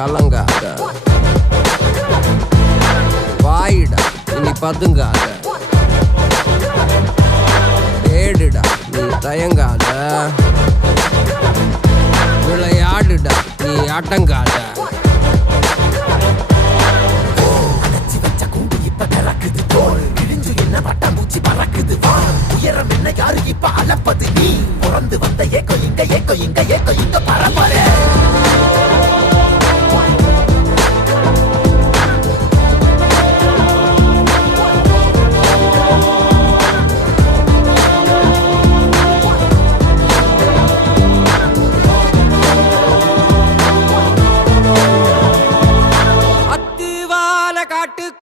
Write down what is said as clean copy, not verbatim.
கலங்காத, வாயிடா இனி பதுங்காத, ஏடுடா நீ தயங்காத, விளையாடுடா நீ அடங்காத. உயரம் என்ன யாரு இப்ப அளப்பது நீ பிறந்து வந்த ஏக்கோ இங்க பரம்பரை